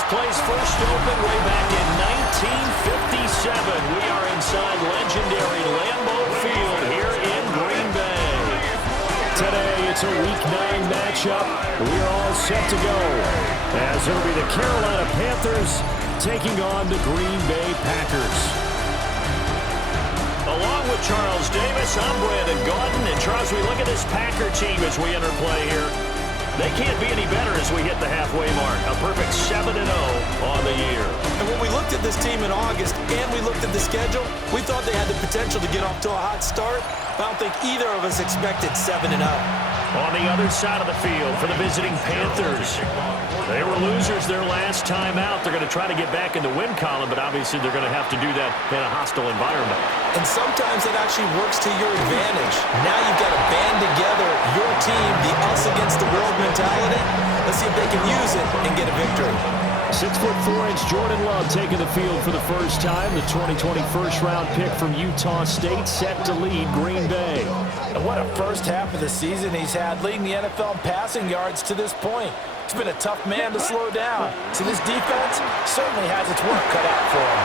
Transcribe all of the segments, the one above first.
This place first opened way back in 1957. We are inside legendary Lambeau Field here in Green Bay. Today, it's a Week 9 matchup. We are all set to go as it'll be the Carolina Panthers taking on the Green Bay Packers. Along with Charles Davis, I'm Brandon Gaudin. And Charles, we look at this Packer team as we enter play here. They can't be any better as we hit the halfway mark. A perfect 7-0 on the year. And when we looked at this team in August and we looked at the schedule, we thought they had the potential to get off to a hot start. I don't think either of us expected 7-0. On the other side of the field for the visiting Panthers. They were losers their last time out. They're going to try to get back in the win column, but obviously they're going to have to do that in a hostile environment. And sometimes it actually works to your advantage. Now you've got to band together your team, the us against the world mentality. Let's see if they can use it and get a victory. 6'4" Jordan Love taking the field for the first time. The 2020 first-round pick from Utah State set to lead Green Bay. And what a first half of the season he's had, leading the NFL in passing yards to this point. He's been a tough man to slow down. So this defense certainly has its work cut out for him.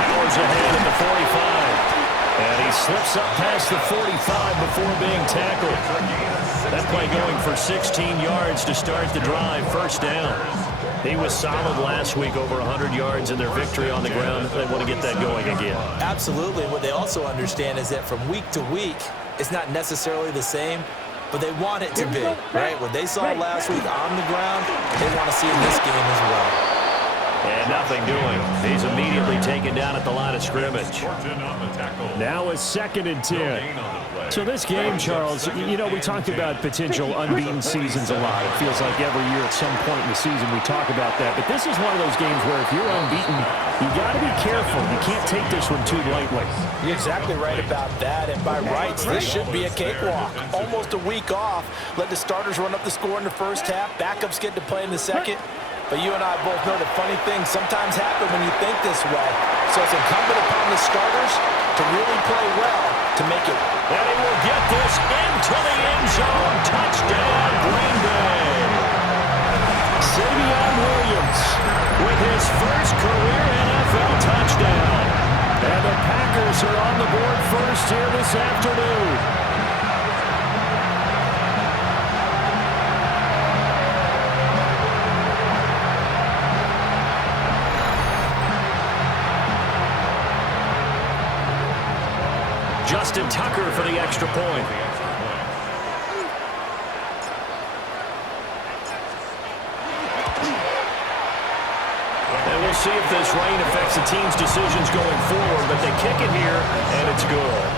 Powers ahead at the 45. And he slips up past the 45 before being tackled. That play going for 16 yards to start the drive. First down. He was solid last week, over 100 yards in their victory on the ground. They want to get that going again. Absolutely. What they also understand is that from week to week, it's not necessarily the same, but they want it to be, right? What they saw last week on the ground, they want to see in this game as well. And nothing doing. He's immediately taken down at the line of scrimmage. Now it's 2nd and 10. So this game, Charles, you know, we talked about potential unbeaten seasons a lot. It feels like every year at some point in the season we talk about that. But this is one of those games where if you're unbeaten, you got to be careful. You can't take this one too lightly. You're exactly right about that. And by rights, this should be a cakewalk. Almost a week off. Let the starters run up the score in the first half. Backups get to play in the second. But you and I both know that funny things sometimes happen when you think this way. So it's incumbent upon the starters to really play well to make it. And he will get this into the end zone. Touchdown, Green Bay. Xavier Williams with his first career NFL touchdown. And the Packers are on the board first here this afternoon. Justin Tucker for the extra point. And we'll see if this rain affects the team's decisions going forward, but they kick it here, and it's good.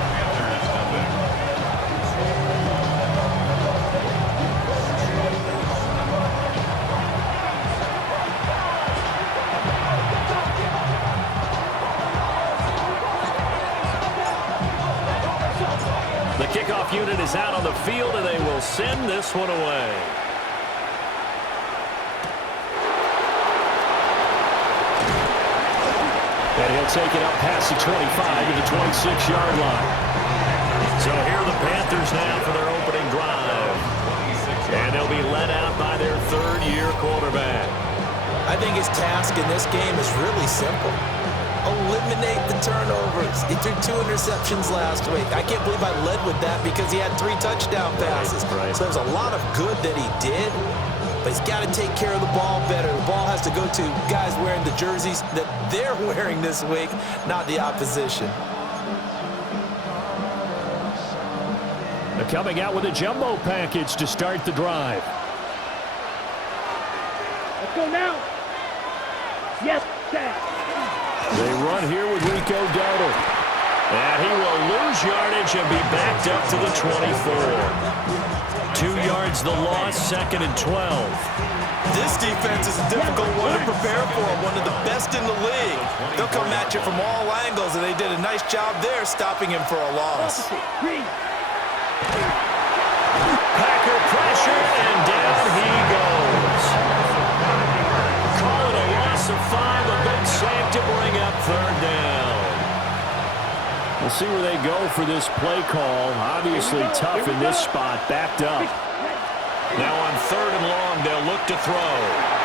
Kickoff unit is out on the field, and they will send this one away. And he'll take it up past the 25 to the 26-yard line. So here are the Panthers now for their opening drive. And they'll be led out by their third-year quarterback. I think his task in this game is really simple. Eliminate the turnovers. He threw 2 interceptions last week. I can't believe I led with that because he had 3 touchdown passes. Right. So there's a lot of good that he did, but he's got to take care of the ball better. The ball has to go to guys wearing the jerseys that they're wearing this week, not the opposition. They're coming out with a jumbo package to start the drive. Let's go now. Yes, Dad. They run here with Rico Dowdle. And he will lose yardage and be backed up to the 24. 2 yards the loss, 2nd and 12. This defense is a difficult one to prepare for, one of the best in the league. They'll come at you from all angles, and they did a nice job there stopping him for a loss. Packer pressure, and down he goes. Call it a loss of 5, a big sack to bring up 3rd down. We'll see where they go for this play call. Obviously tough in this spot, backed up. Now on 3rd and long, they'll look to throw.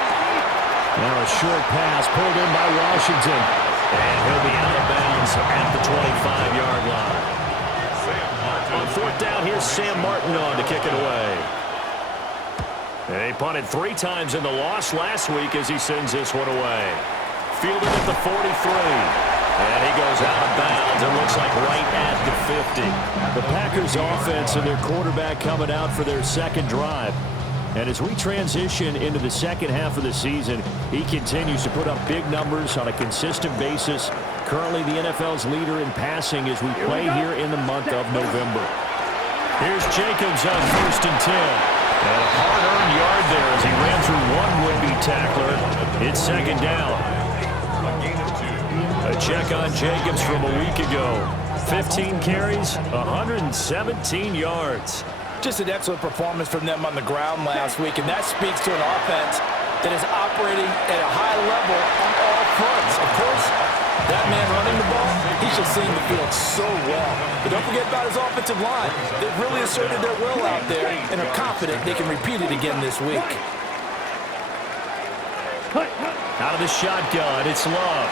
Now a short pass pulled in by Washington. And he'll be out of bounds at the 25-yard line. On fourth down, here's Sam Martin on to kick it away. They punted 3 times in the loss last week as he sends this one away. Fielded at the 43. And he goes out of bounds and looks like right at the 50. The Packers offense and their quarterback coming out for their second drive. And as we transition into the second half of the season, he continues to put up big numbers on a consistent basis. Currently the NFL's leader in passing as we play here in the month of November. Here's Jacobs on 1st and 10. And a hard-earned yard there as he ran through one would-be tackler. It's second down. A check on Jacobs from a week ago. 15 carries, 117 yards. Just an excellent performance from them on the ground last week, and that speaks to an offense that is operating at a high level on all fronts. Of course, that man running the ball, he's just seeing the field so well. But don't forget about his offensive line. They've really asserted their will out there and are confident they can repeat it again this week. Out of the shotgun, it's Love.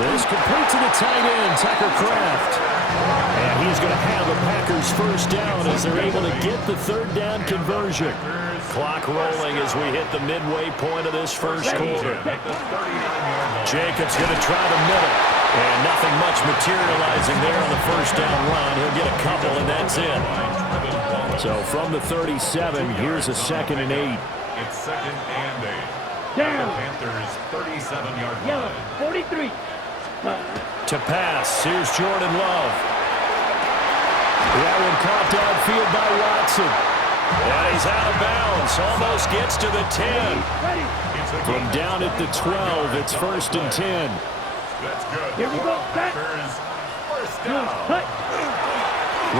This complete to the tight end, Tucker Kraft. And he's going to have the Packers first down as they're able to get the third down conversion. Clock rolling as we hit the midway point of this first quarter. Jacobs going to try the middle. And nothing much materializing there on the first down run. He'll get a couple, and that's it. So from the 37, here's a 2nd and 8. It's 2nd and 8. Down. Panthers 37-yard line. Yellow, 43. To pass, here's Jordan Love. That one caught downfield by Watson. And he's out of bounds, almost gets to the 10. From down at the 12, it's 1st and 10. That's good. Here we go, set. Packers first down.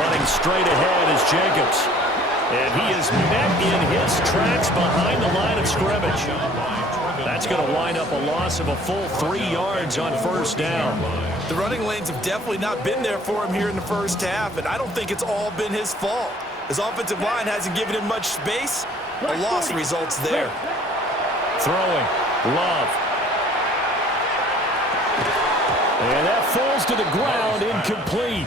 Running straight ahead is Jacobs. And he is met in his tracks behind the line of scrimmage. That's going to wind up a loss of a full 3 yards on first down. The running lanes have definitely not been there for him here in the first half, and I don't think it's all been his fault. His offensive line hasn't given him much space. A loss results there. Throwing, Love. And that falls to the ground, incomplete.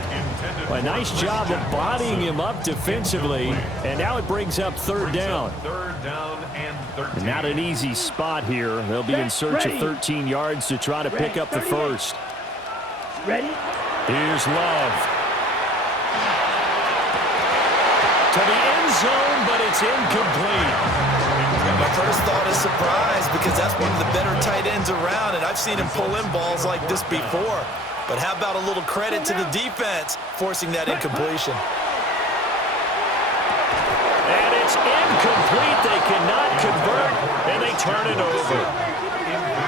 A nice job of bodying him up defensively, and now it brings up third down. Third down and 13. Not an easy spot here. They'll be in search of 13 yards to try to pick up the first. Ready? Here's Love. To the end zone, but it's incomplete. My first thought is surprise because that's one of the better tight ends around, and I've seen him pull in balls like this before. But how about a little credit to the defense forcing that incompletion? And it's incomplete. They cannot convert, and they turn it over.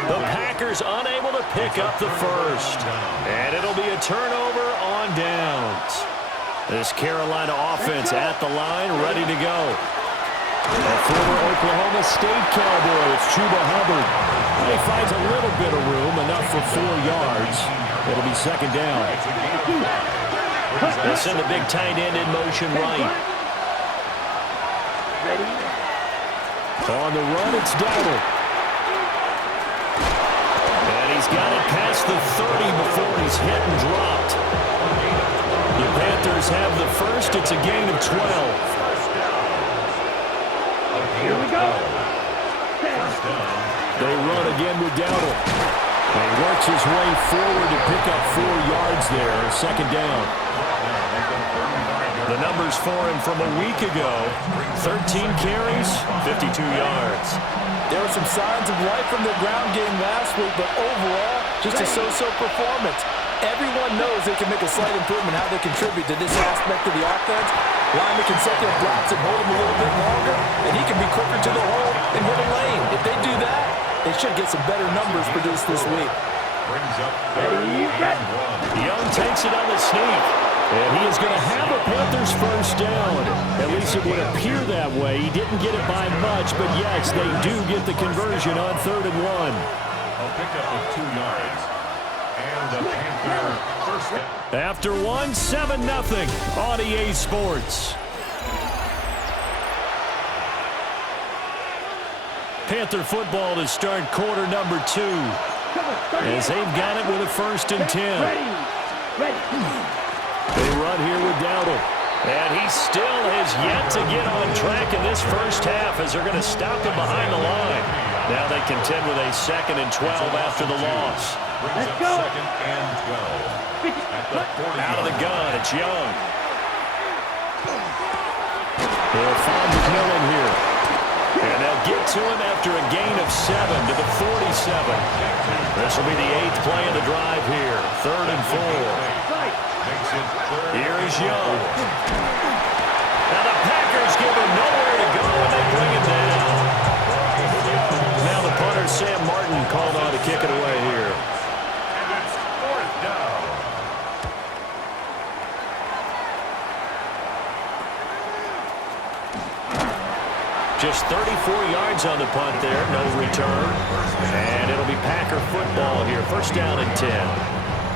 The Packers unable to pick up the first. And it'll be a turnover on downs. This Carolina offense at the line, ready to go. A former Oklahoma State Cowboy, it's Chuba Hubbard. He finds a little bit of room, enough for 4 yards. It'll be second down. They'll send the big tight end in motion right. Ready? On the run, it's Dowdle. And he's got it past the 30 before he's hit and dropped. The Panthers have the first. It's a gain of 12. Here we go. They run again with Dowdle. And he works his way forward to pick up 4 yards there. Second down. The numbers for him from a week ago. 13 carries, 52 yards. There were some signs of life from their ground game last week, but overall, just a so-so performance. Everyone knows they can make a slight improvement how they contribute to this aspect of the offense. Linemen can set their blocks and hold them a little bit longer, and he can be quicker to the hole and hit a lane. If they do that, they should get some better numbers produced this week. Brings up third and 1. Young takes it on the sneak. And he is going to have a Panthers first down. At least it would appear that way. He didn't get it by much, but yes, they do get the conversion on 3rd and 1. A pickup of 2 yards. And the Panther first down. After 1, 7-0 on EA Sports. Panther football to start quarter number 2. As they've got it with a 1st and 10. They run here with Dowdle. And he still has yet to get on track in this first half as they're going to stop him behind the line. Now they contend with a 2nd and 12 after the loss. Let's go. 2nd and 12. Out of the gun, it's Young. They'll find McMillan here. And they'll get to him after a gain of 7 to the 47. This will be the 8th play of the drive here. 3rd and 4. Here is Young. Now the Packers give him nowhere to go, and they bring him down. Now the punter, Sam Martin, called on to kick it away here. And it's 4th down. Just 34 yards on the punt there, no return. And it'll be Packer football here. 1st down and 10.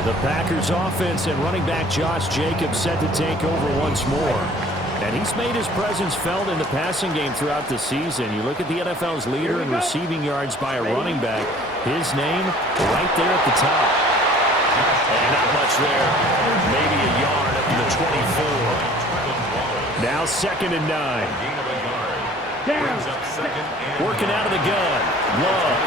The Packers offense and running back Josh Jacobs set to take over once more. And he's made his presence felt in the passing game throughout the season. You look at the NFL's leader in receiving yards by a running back. His name right there at the top. And not much there. Maybe a yard up to the 24. Now 2nd and 9. Working out of the gun. Love.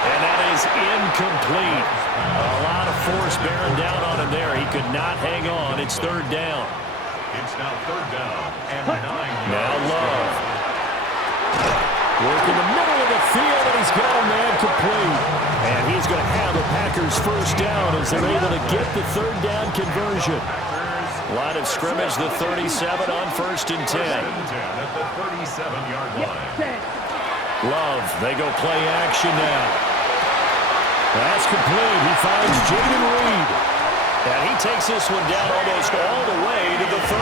And that is incomplete. A lot of force bearing down on him there. He could not hang on. It's 3rd down. It's now 3rd down and 9 yards. Now Love. Work in the middle of the field, and he's got a man complete. And he's going to have the Packers 1st down as they're able to get the 3rd down conversion. Line of scrimmage, the 37 on 1st and 10. At the 37-yard line. Love, they go play action now. That's complete. He finds Jaden Reed. And he takes this one down almost all the way to the 30.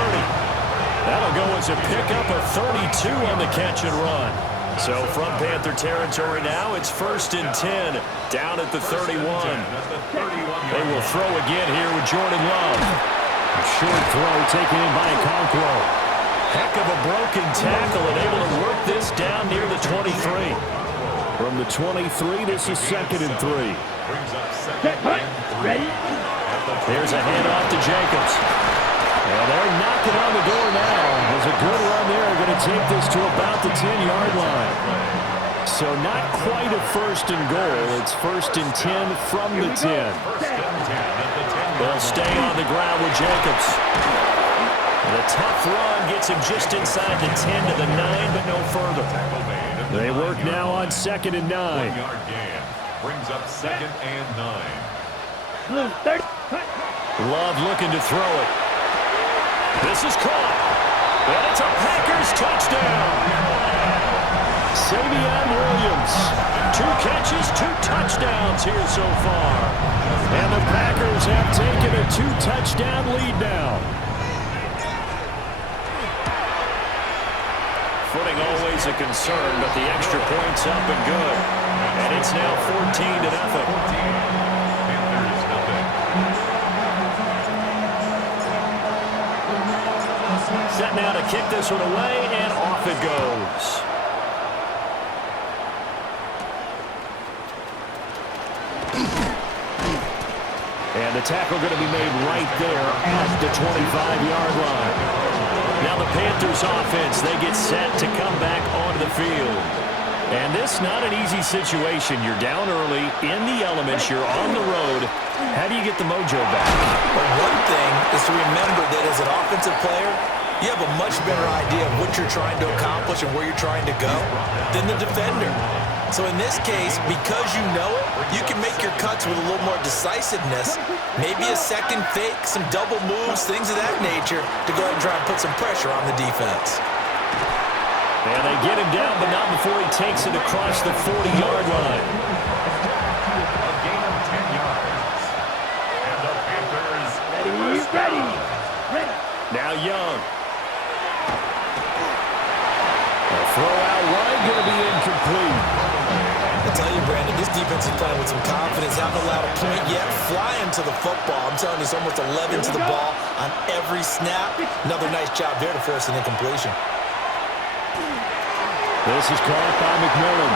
That'll go as a pickup of 32 on the catch and run. So from Panther territory now, it's 1st and 10 down at the 31. They will throw again here with Jordan Love. A short throw taken in by Okonkwo. Heck of a broken tackle and able to work this down near the 23. From the 23, this is 2nd and 3. Ready? There's a handoff to Jacobs. And they're knocking on the door now. There's a good run there. Going to take this to about the 10-yard line. So not quite a 1st and goal. It's 1st and 10 from the 10. They'll stay on the ground with Jacobs. The tough run gets him just inside the 10 to the 9, but no further. They work now on 2nd and 9. 1-yard gain brings up 2nd and 9. Love looking to throw it. This is caught. And it's a Packers touchdown. Savion Williams. 2 catches, 2 touchdowns here so far. And the Packers have taken a 2-touchdown lead now. Footing always a concern, but the extra point's up and good. And it's now 14-0. Panthers nothing. Set now to kick this one away, and off it goes. And the tackle going to be made right there at the 25-yard line. Now the Panthers offense, they get set to come back onto the field. And this not an easy situation. You're down early, in the elements, you're on the road. How do you get the mojo back? Well, one thing is to remember that as an offensive player, you have a much better idea of what you're trying to accomplish and where you're trying to go than the defender. So in this case, because you know it, you can make your cuts with a little more decisiveness, maybe a second fake, some double moves, things of that nature, to go ahead and try and put some pressure on the defense. And they get him down, but not before he takes it across the 40-yard line. A gain of 10 yards. And the Panthers Ready. Now Young. A throw out wide, going to be incomplete. I tell you, Brandon, this defense is playing with some confidence. Haven't allowed a point yet. Flying to the football. I'm telling you, it's almost 11 to the ball on every snap. Another nice job there to force an incompletion. This is caught by McMillan.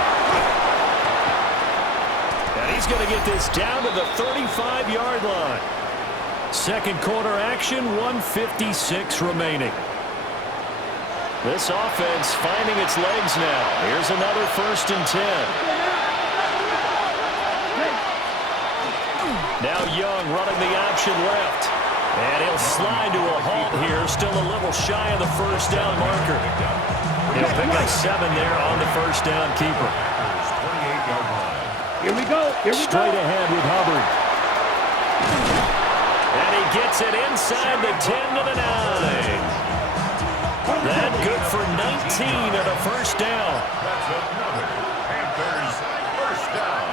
And he's going to get this down to the 35-yard line. Second quarter action, 1:56 remaining. This offense finding its legs now. Here's another 1st and 10. Now Young running the option left. And he'll slide to a halt here, still a little shy of the first down marker. He'll pick up 7 there on the first down keeper. Here we go. Straight ahead with Hubbard. And he gets it inside the 10 to the 9. That good for 19 and a first down. That's another Panthers first down.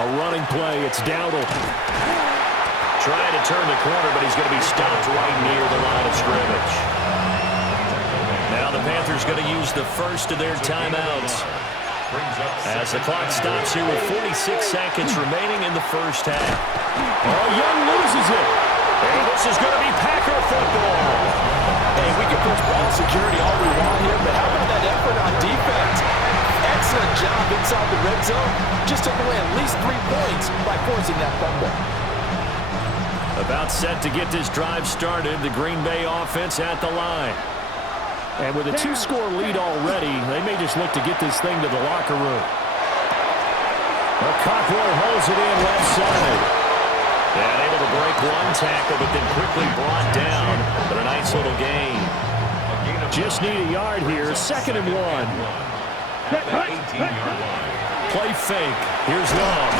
A running play. It's Dowdle. Trying to turn the corner, but he's going to be stopped right near the line of scrimmage. Now the Panthers going to use the first of their timeouts as the clock stops here with 46 seconds remaining in the first half. Oh, Young loses it. And this is going to be Packer football. Hey, we can push ball security all we want here, but how about that effort on defense? Excellent job inside the red zone. Just took away at least 3 points by forcing that fumble. About set to get this drive started, the Green Bay offense at the line. And with a 2-score lead already, they may just look to get this thing to the locker room. Cockrell holds it in left side. And able to break one tackle, but then quickly brought down. But a nice little gain. Just need a yard here, 2nd and 1. Play fake. Here's Long.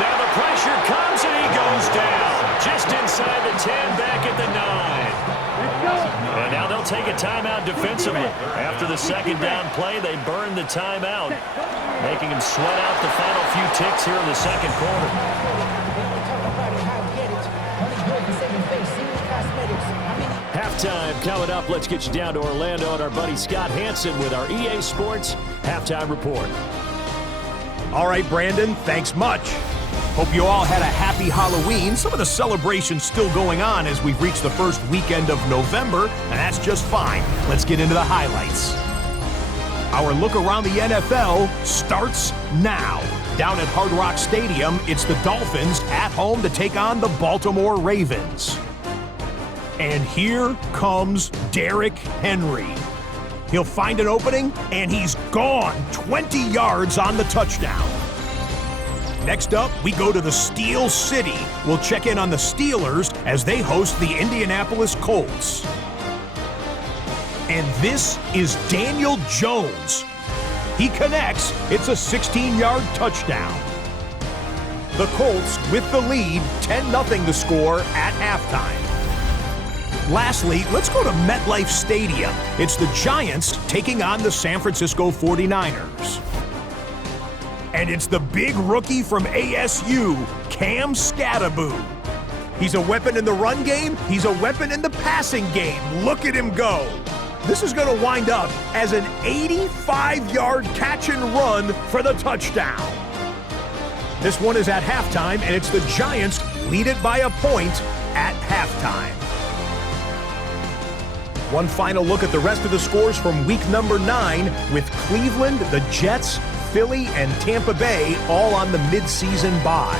Now the pressure comes and he goes down. Just inside the 10, back at the 9. And now they'll take a timeout defensively. After the second down play, they burn the timeout, making him sweat out the final few ticks here in the second quarter. Halftime coming up. Let's get you down to Orlando and our buddy Scott Hansen with our EA Sports Halftime Report. All right, Brandon, thanks much. Hope you all had a happy Halloween. Some of the celebrations still going on as we've reached the first weekend of November, and that's just fine. Let's get into the highlights. Our look around the NFL starts now. Down at Hard Rock Stadium, it's the Dolphins at home to take on the Baltimore Ravens. And here comes Derrick Henry. He'll find an opening, and he's gone 20 yards on the touchdown. Next up, we go to the Steel City. We'll check in on the Steelers as they host the Indianapolis Colts. And this is Daniel Jones. He connects. It's a 16-yard touchdown. The Colts with the lead, 10-0 the score at halftime. Lastly, let's go to MetLife Stadium. It's the Giants taking on the San Francisco 49ers. And it's the big rookie from ASU, Cam Skattebo. He's a weapon in the run game. He's a weapon in the passing game. Look at him go. This is going to wind up as an 85-yard catch and run for the touchdown. This one is at halftime, and it's the Giants lead it by a point at halftime. One final look at the rest of the scores from week number 9 with Cleveland, the Jets, Philly, and Tampa Bay all on the midseason bye.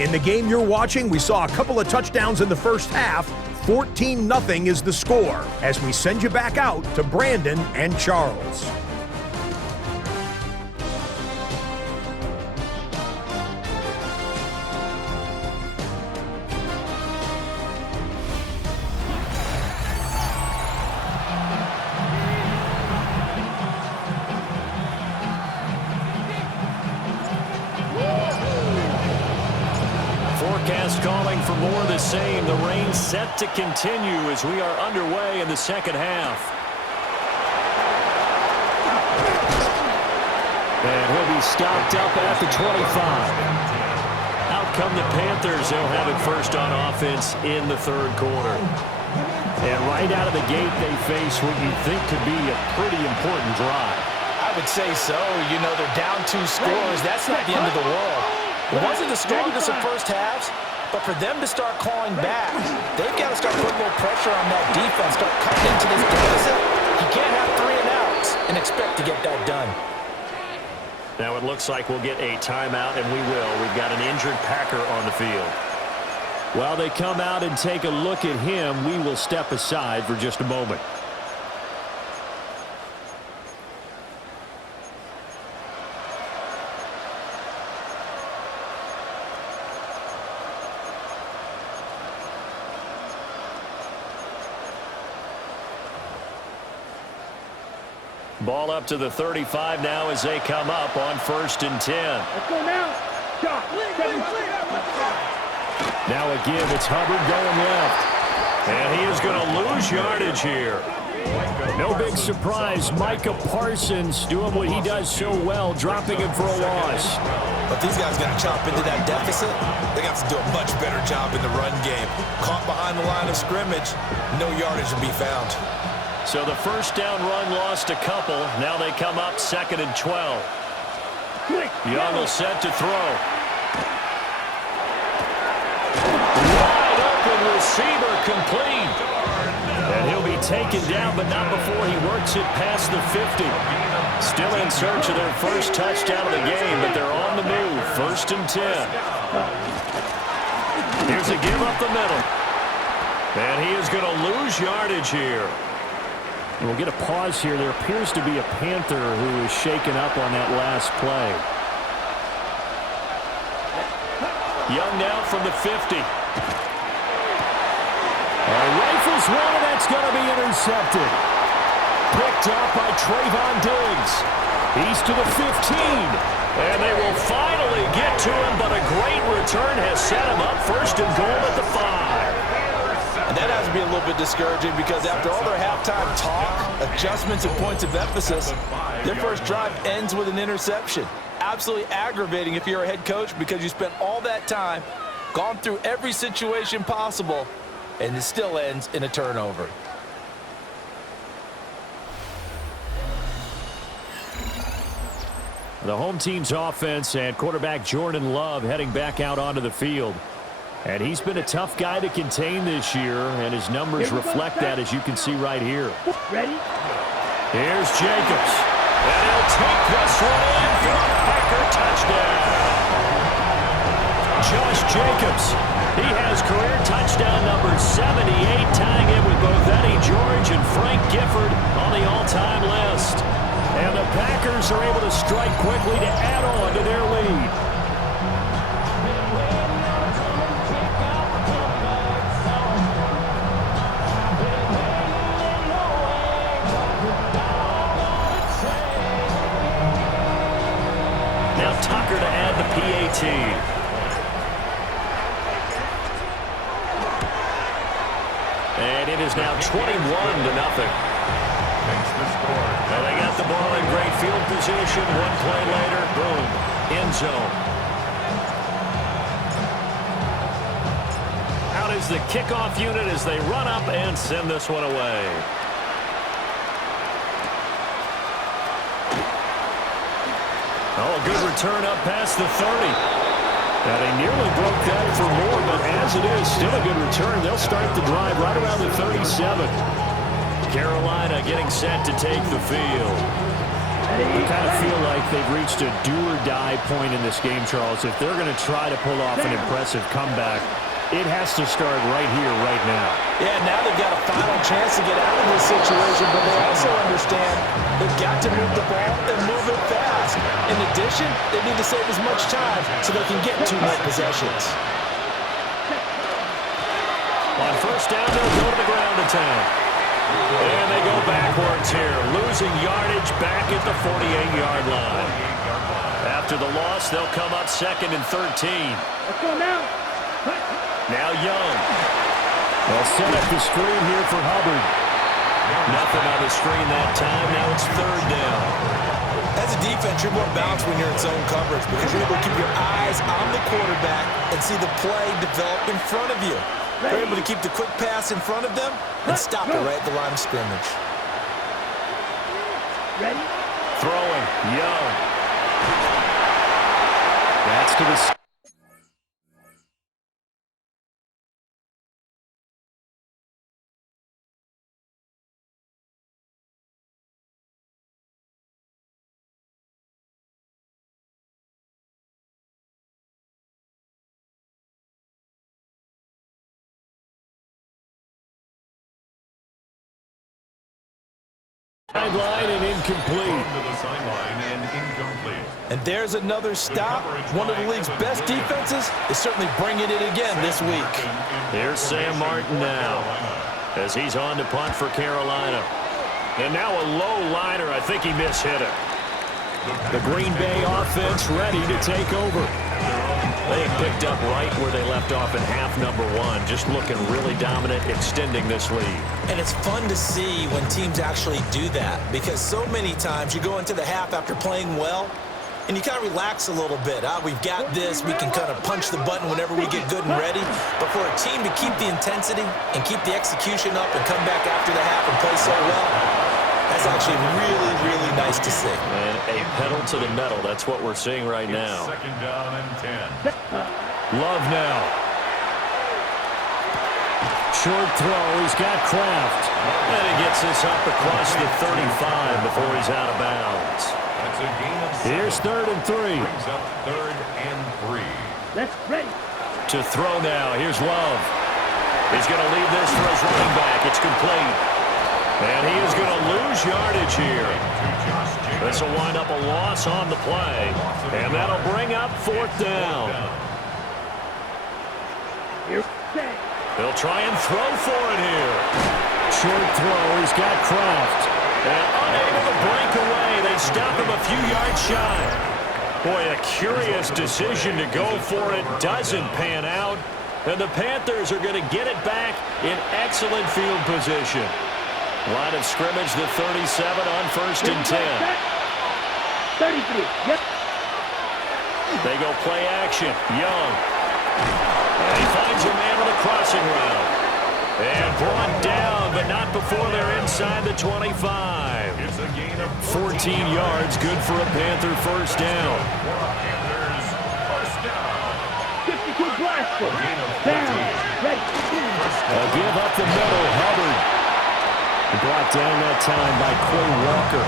In the game you're watching, we saw a couple of touchdowns in the first half. 14-0 is the score as we send you back out to Brandon and Charles. Forecast calling for more of the same. The rain set to continue as we are underway in the second half. And he'll be stopped up at the 25. Out come the Panthers. They'll have it first on offense in the third quarter. And right out of the gate, they face what you think could be a pretty important drive. I would say so. You know, they're down 2 scores. That's not the end of the world. It wasn't the strongest of first halves, but for them to start clawing back, they've got to start putting a little pressure on that defense, start cutting into this deficit. You can't have 3 and out. and expect to get that done. Now it looks like we'll get a timeout, and we will. We've got an injured Packer on the field. While they come out and take a look at him, we will step aside for just a moment. Ball up to the 35 now as they come up on 1st and 10. Let's go now. Shot. Now a give. It's Hubbard going left. And he is going to lose yardage here. No big surprise. Micah Parsons doing what he does so well, dropping him for a loss. But these guys got to chop into that deficit. They got to do a much better job in the run game. Caught behind the line of scrimmage, no yardage to be found. So the first down run lost a couple. Now they come up 2nd and 12. Young will set to throw. Wide open receiver complete. And he'll be taken down, but not before he works it past the 50. Still in search of their first touchdown of the game, but they're on the move. 1st and 10. Here's a give up the middle. And he is going to lose yardage here. And we'll get a pause here. There appears to be a Panther who is shaken up on that last play. Young now from the 50. Rifles one, and that's going to be intercepted. Picked up by Trayvon Diggs. He's to the 15. And they will finally get to him, but a great return has set him up 1st and goal at the 5. And that has to be a little bit discouraging because after all their halftime talk, adjustments and points of emphasis, their first drive ends with an interception. Absolutely aggravating if you're a head coach because you spent all that time, gone through every situation possible, and it still ends in a turnover. The home team's offense and quarterback Jordan Love heading back out onto the field. And he's been a tough guy to contain this year, and his numbers reflect that, as you can see right here. Ready? Here's Jacobs. And he'll take this one in for a Packer touchdown. Josh Jacobs. He has career touchdown number 78, tying it with both Eddie George and Frank Gifford on the all-time list. And the Packers are able to strike quickly to add on to their lead. Tucker to add the PAT. And it is now 21-0. Well, they got the ball in great field position. One play later, boom, end zone. Out is the kickoff unit as they run up and send this one away. Oh, a good return up past the 30. Now, they nearly broke that for more, but as it is, still a good return. They'll start the drive right around the 37. Carolina getting set to take the field. I kind of feel like they've reached a do-or-die point in this game, Charles. If they're going to try to pull off an impressive comeback, it has to start right here, right now. Yeah, now they've got a final chance to get out of this situation, but they also understand they've got to move the ball and move it fast. In addition, they need to save as much time so they can get 2 more possessions. On 1st down, they'll go to the ground attack. And they go backwards here, losing yardage back at the 48-yard line. After the loss, they'll come up 2nd and 13. Let's go now. Now Young. They'll set up the screen here for Hubbard. Nothing on the screen that time. Now it's 3rd down. As a defense, you're more balanced when you're in zone coverage because you're able to keep your eyes on the quarterback and see the play develop in front of you. You're able to keep the quick pass in front of them and stop it right at the line of scrimmage. Ready? Throwing. Young. That's to the Sideline and incomplete. To the sideline and incomplete. And there's another stop. One of the league's best defenses is certainly bringing it again this week. Here's Sam Martin now as he's on to punt for Carolina. And now a low liner. I think he mishit it. The Green Bay offense ready to take over. They have picked up right where they left off in half number one, just looking really dominant, extending this lead. And it's fun to see when teams actually do that, because so many times you go into the half after playing well, and you kind of relax a little bit. We've got this. We can kind of punch the button whenever we get good and ready. But for a team to keep the intensity and keep the execution up and come back after the half and play so well, that's actually really, really nice to see. And a pedal to the metal. That's what we're seeing right now. Second down and 10. Love now. Short throw. He's got Kraft. And he gets this up across the 35 before he's out of bounds. That's a gain of 7. Here's 3rd and 3. Brings up 3rd and 3. Let's ready. To throw now. Here's Love. He's going to lead this for his running back. It's complete. And he is going to lose yardage here. This will wind up a loss on the play. And that'll bring up 4th down. They'll try and throw for it here. Short throw. He's got Kraft. And unable to break away. They stop him a few yards shy. Boy, a curious decision to go for it. Doesn't pan out. And the Panthers are going to get it back in excellent field position. Line of scrimmage, the 37 on 1st and 10. 33. Yep. They go play action. Young. And he finds a man with a crossing route. And brought down, but not before they're inside the 25. It's a gain of 14 yards, good for a Panther first down. Panthers first down. 52 blaster. Down. Ready. Give up the middle. Hubbard. Brought down that time by Quay Walker.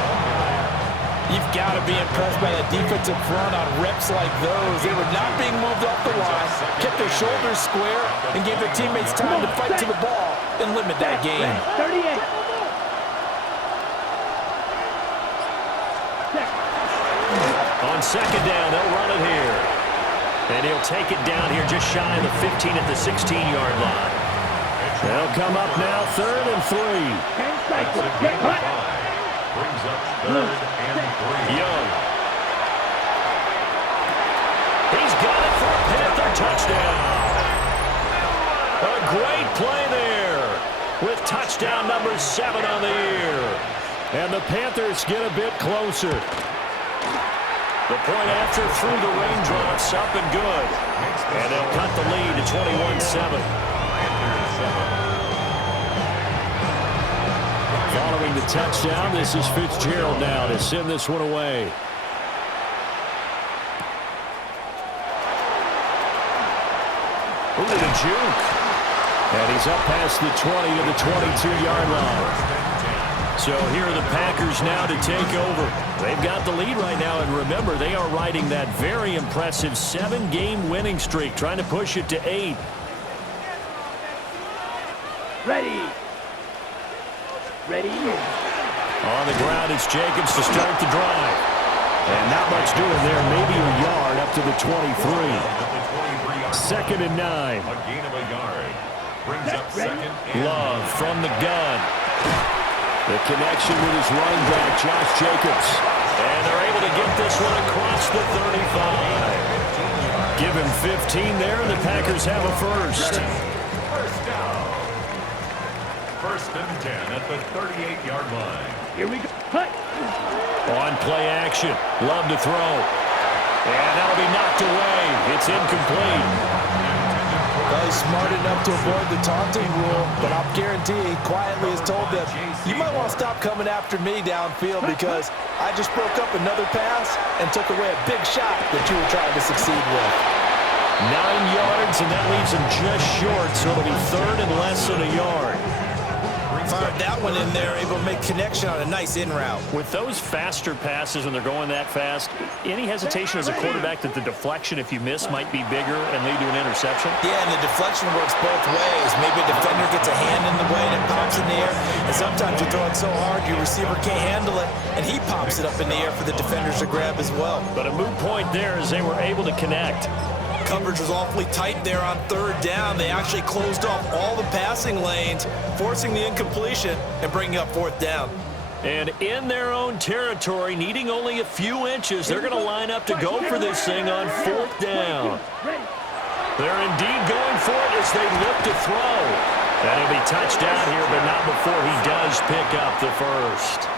You've got to be impressed by that defensive front on reps like those. They were not being moved off the line, kept their shoulders square, and gave their teammates time to fight to the ball and limit that gain. 38. On 2nd down, they'll run it here. And he'll take it down here just shy of the 15 at the 16-yard line. They'll come up now 3rd and 3. That's a gain of 5. Brings up 3rd and 3. Young. He's got it for a Panther touchdown. A great play there with touchdown number 7 on the year. And the Panthers get a bit closer. The point after through the raindrops up and good. And they'll cut the lead to 21-7. Following the touchdown, this is Fitzgerald now to send this one away. Ooh, the juke. And he's up past the 20 to the 22-yard line. So here are the Packers now to take over. They've got the lead right now, and remember, they are riding that very impressive 7-game winning streak, trying to push it to 8. Ready. Ready. On the ground, it's Jacobs to start the drive. And not much doing there, maybe a yard up to the 23. 2nd and 9. A gain of a yard. Brings up 2nd and Love from the gun. The connection with his running back, Josh Jacobs. And they're able to get this one across the 35. Give him 15 there, and the Packers have a first. First down. 1st and 10 at the 38-yard line. Here we go. Cut. On play action. Love to throw. And that'll be knocked away. It's incomplete. Well, he's smart enough to avoid the taunting rule, but I'll guarantee he quietly has told them, you might want to stop coming after me downfield because I just broke up another pass and took away a big shot that you were trying to succeed with. 9 yards, and that leaves him just short, so it'll be 3rd and less than a yard. Fired that one in there, able to make connection on a nice in route. With those faster passes when they're going that fast, any hesitation as a quarterback that the deflection, if you miss, might be bigger and lead to an interception? Yeah, and the deflection works both ways. Maybe a defender gets a hand in the way and it pops in the air. And sometimes you throw it so hard your receiver can't handle it, and he pops it up in the air for the defenders to grab as well. But a moot point there as they were able to connect. Coverage was awfully tight there on third down. They actually closed off all the passing lanes, forcing the incompletion and bringing up fourth down. And in their own territory, needing only a few inches, they're going to line up to go for this thing on fourth down. They're indeed going for it as they look to throw. And he'll be touchdown here, but not before he does pick up the first.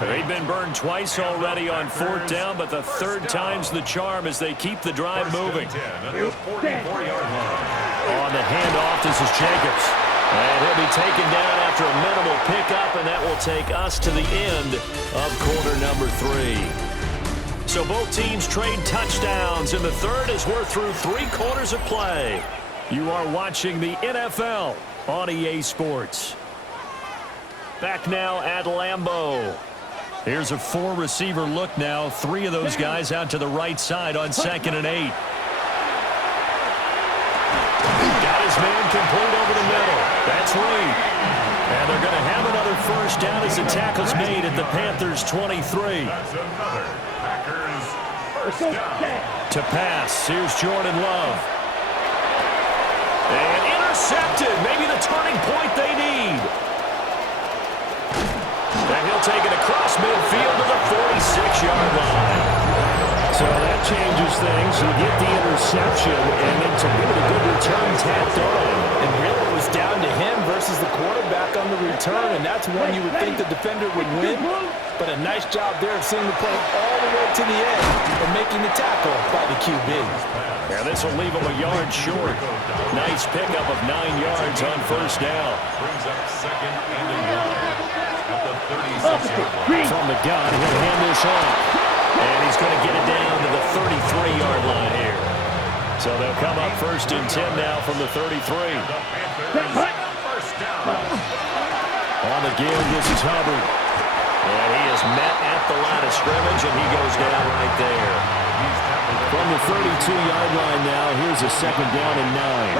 They've been burned twice already on fourth down, but the third time's the charm as they keep the drive moving. On the handoff, this is Jacobs. And he'll be taken down after a minimal pickup, and that will take us to the end of quarter number 3. So both teams trade touchdowns in the third as we're through 3 quarters of play. You are watching the NFL on EA Sports. Back now at Lambeau. Here's a 4-receiver look now. 3 of those guys out to the right side on 2nd and 8. Got his man complete over the middle. That's Reed. And they're going to have another first down as the tackle's made at the Panthers' 23. That's another Packers first down. To pass, here's Jordan Love. And intercepted. Maybe the turning point they need. And he'll take it across midfield to the 46-yard line. So that changes things. You get the interception, and then to boot a good return tapped on. And really it was down to him versus the quarterback on the return, and that's one you would think the defender would win. But a nice job there of seeing the play all the way to the end and making the tackle by the QB. Yeah, this will leave him a yard short. Nice pickup of 9 yards on first down. Brings up 2nd and 1 at the 36-yard line. From the gun, he'll hand this off. And he's going to get it down to the 33-yard line here. So they'll come up 1st and 10 now from the 33. First down. On the give, this is Hubbard. And he is met at the line of scrimmage, and he goes down right there. From the 32-yard line now, here's a 2nd down and 9.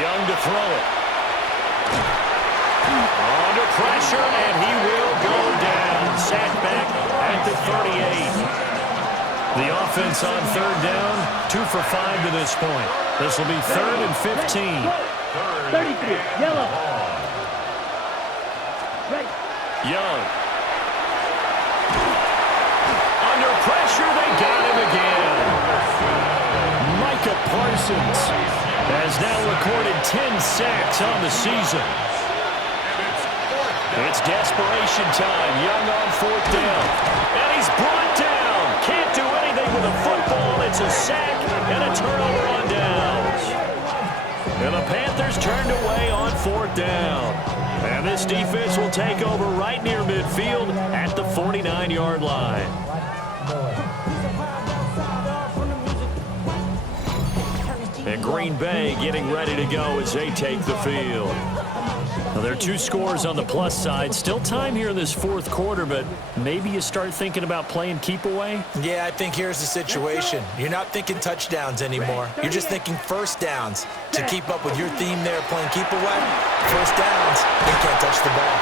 Young to throw it. Under pressure, and he will go down. Sacked back at the 38. The offense on 3rd down, 2 for 5 to this point. This will be 3rd and 15. 33, yellow. Right. Young. Under pressure, they got him again. Micah Parsons has now recorded 10 sacks on the season. It's desperation time. Young on 4th down. And he's brought down. Can't do anything with a football. It's a sack and a turnover on downs. And the Panthers turned away on 4th down. And this defense will take over right near midfield at the 49-yard line. And Green Bay getting ready to go as they take the field. Now, there are 2 scores on the plus side. Still time here in this 4th quarter, but maybe you start thinking about playing keep away? Yeah, I think here's the situation. You're not thinking touchdowns anymore. You're just thinking first downs. To keep up with your theme there, playing keep away, first downs, they can't touch the ball.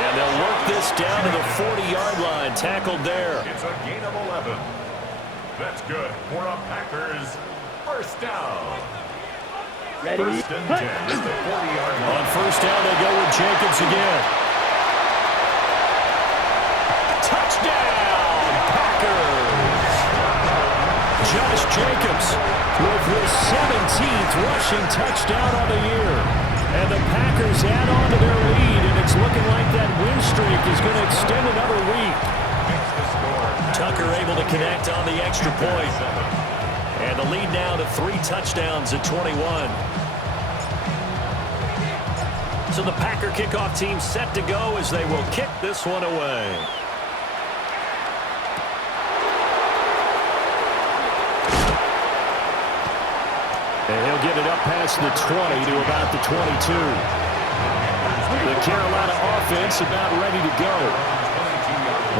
And they'll work this down to the 40-yard line. Tackled there. It's a gain of 11. That's good for a Packers first down. Ready? 1st and 10 at the 40-yard line. On 1st down, they go with Jacobs again. Touchdown, Packers! Josh Jacobs with his 17th rushing touchdown on the year. And the Packers add on to their lead, and it's looking like that win streak is going to extend another week. Tucker able to connect on the extra point. And the lead now to 3 touchdowns at 21. So the Packer kickoff team set to go as they will kick this one away. And he'll get it up past the 20 to about the 22. The Carolina offense about ready to go.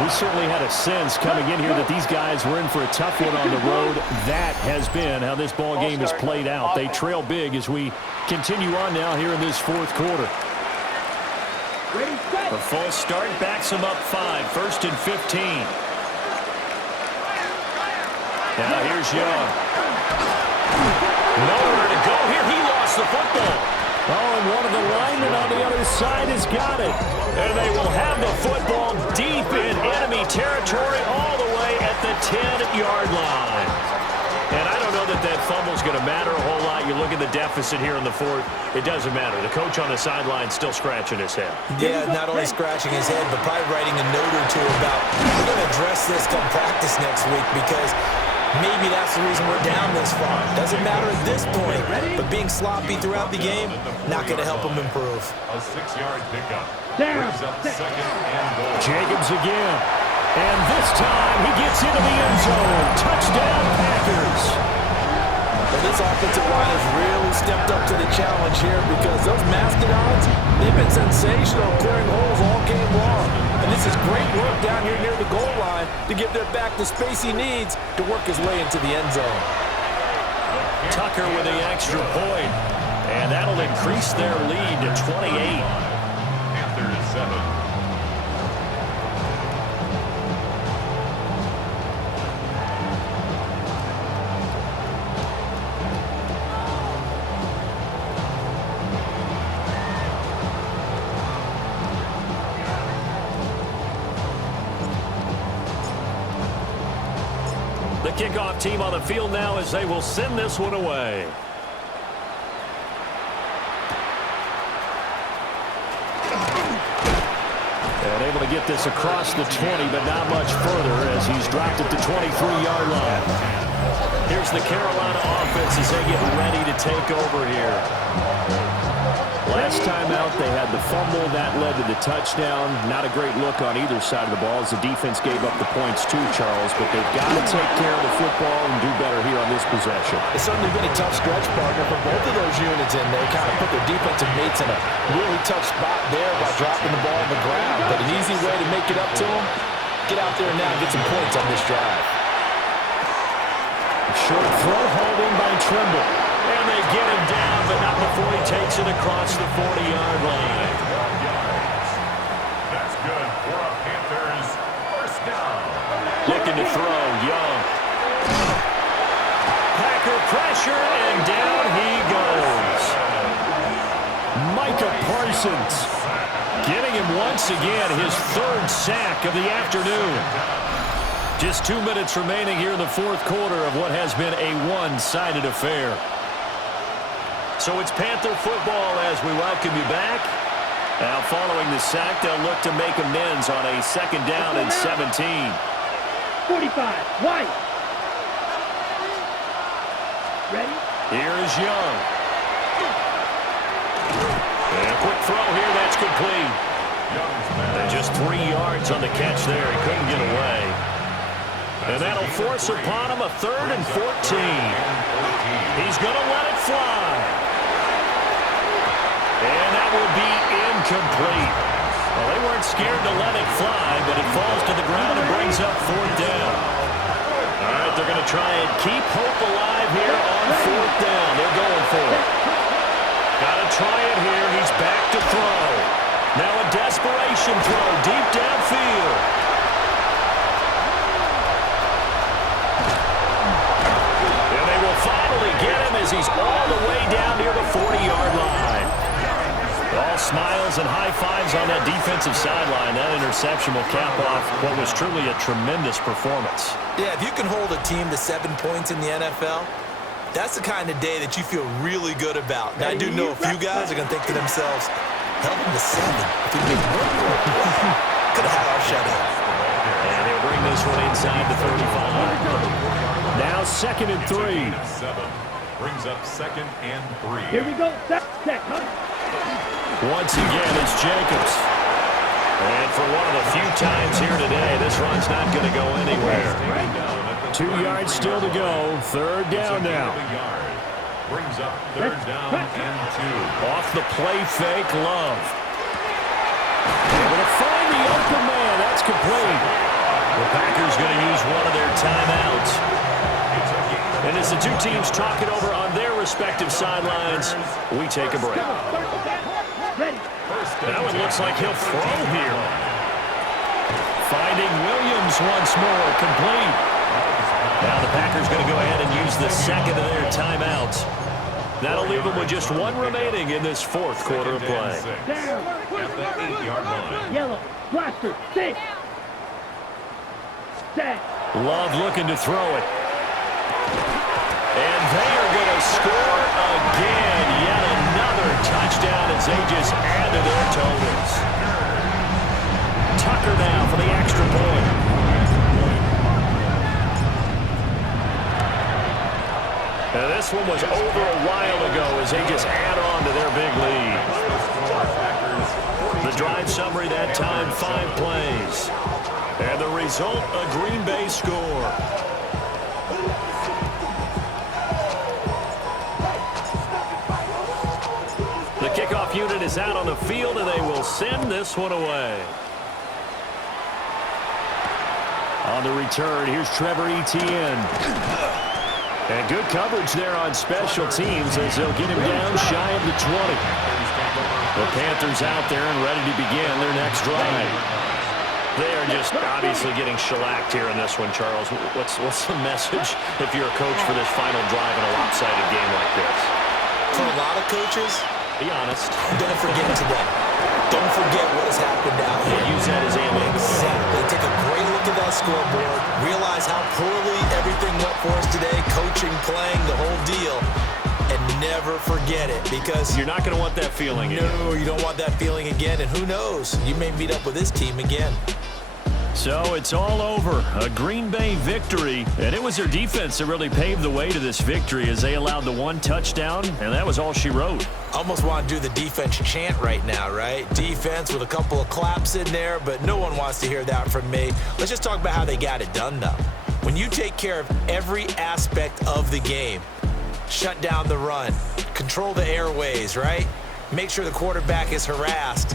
We certainly had a sense coming in here that these guys were in for a tough one on the road. That has been how this ball game has played out. They trail big as we continue on now here in this fourth quarter. A false start backs them up 5, 1st and 15. Now here's Young. Nowhere to go here. He lost the football. Oh, and one of the linemen on the other side has got it. And they will have the football deep in enemy territory all the way at the 10-yard line. And I don't know that that fumble's going to matter a whole lot. You look at the deficit here in the fourth, it doesn't matter. The coach on the sideline still scratching his head. Yeah, not only scratching his head, but probably writing a note or two about, we're going to address this come practice next week because maybe that's the reason we're down this far. Doesn't matter at this point, but being sloppy throughout the game, not going to help him improve. A 6-yard pickup. Brings up 2nd and goal. Jacobs again. And this time he gets into the end zone. Touchdown, Packers. Well, this offensive line has really stepped up to the challenge here because those Mastodons, they've been sensational clearing holes all game long. And this is great work down here near the goal line to give their back the space he needs to work his way into the end zone. Tucker with the extra point. And that'll increase their lead to 28. Panthers 7. The kickoff team on the field now as they will send this one away. And able to get this across the 20, but not much further as he's dropped at the 23-yard line. Here's the Carolina offense as they get ready to take over here. Last time out, they had the fumble. That led to the touchdown. Not a great look on either side of the ball as the defense gave up the points too, Charles. But they've got to take care of the football and do better here on this possession. It's certainly been a tough stretch, partner, for both of those units, and they kind of put their defensive mates in a really tough spot there by dropping the ball on the ground. But an easy way to make it up to them, get out there and now get some points on this drive. Short throw holding by Trimble. And they get him down, but not before he takes it across the 40-yard line. That's good for a Panthers first down. Looking to throw, Young. Packer pressure, and down he goes. Micah Parsons getting him once again, his 3rd sack of the afternoon. Just 2 minutes remaining here in the fourth quarter of what has been a one-sided affair. So it's Panther football as we welcome you back. Now following the sack, they'll look to make amends on a 2nd down and 17. 45, White. Ready? Here is Young. And a quick throw here, that's complete. And just 3 yards on the catch there. He couldn't get away. And that'll force upon him a 3rd and 14. He's going to let it fly. And that will be incomplete. Well, they weren't scared to let it fly, but it falls to the ground and brings up 4th down. All right, they're going to try and keep hope alive here on 4th down. They're going for it. Got to try it here. He's back to throw. Now a desperation throw deep downfield. And they will finally get him as he's all the way down near the 40-yard line. All smiles and high fives on that defensive sideline. That interception will cap off what was truly a tremendous performance. Yeah, if you can hold a team to 7 points in the NFL, that's the kind of day that you feel really good about. Now, I do know a few guys are going to think to themselves, held them to 7. If we make 1 more play, could have had our shutout. And they'll bring this one inside the 35. Now 2nd and 3. 7 brings up 2nd and 3. Here we go. Set, huh? Once again, it's Jacobs. And for one of the few times here today, this run's not going to go anywhere. 2 yards still to go. 3rd down now. brings up third down and 2. Off the play fake, Love. Able to find the open man. That's complete. The Packers going to use one of their timeouts. And as the two teams talk it over on their respective sidelines, we take a break. Now it looks like he'll throw here. Finding Williams once more, complete. Now the Packers going to go ahead and use the second of their timeouts. That'll leave them with just one remaining in this fourth quarter of play. At the 8-yard line. Yellow, blaster, 6. Set. Love looking to throw it. And they are going to score again. Yet another touchdown as they just add to their totals. Tucker now for the extra point. Now this one was over a while ago as they just add on to their big lead. The drive summary that time, 5 plays. And the result, a GreenBay score. The kickoff unit is out on the field, and they will send this one away. On the return, here's Trevor Etienne. And good coverage there on special teams as they'll get him down shy of the 20. The Panthers out there and ready to begin their next drive. They are just obviously getting shellacked here in this one, Charles. What's the message if you're a coach for this final drive in a lopsided game like this? For a lot of coaches, be honest. Don't forget today. Don't forget what has happened out here. Use that as ammo. Exactly. Take a great look at that scoreboard. Realize how poorly everything went for us today. Coaching, playing, the whole deal. And never forget it, because you're not going to want that feeling again. No, you don't want that feeling again. And who knows? You may meet up with this team again. So it's all over. A GreenBay victory. And it was their defense that really paved the way to this victory as they allowed the one touchdown, and that was all she wrote. Almost want to do the defense chant right now, right? Defense with a couple of claps in there, but no one wants to hear that from me. Let's just talk about how they got it done, though. When you take care of every aspect of the game, shut down the run, control the airways, right? Make sure the quarterback is harassed.